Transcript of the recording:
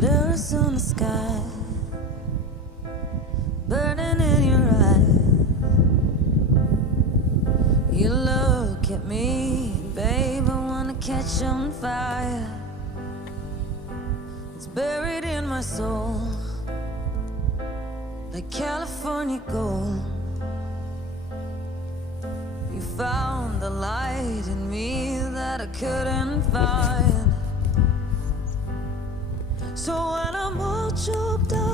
red Arizona sky burning in your eyes. You look at me, babe, I wanna catch on fire. It's buried in my soul like California gold. You found the light in me that I couldn't find. So when I'm all choked up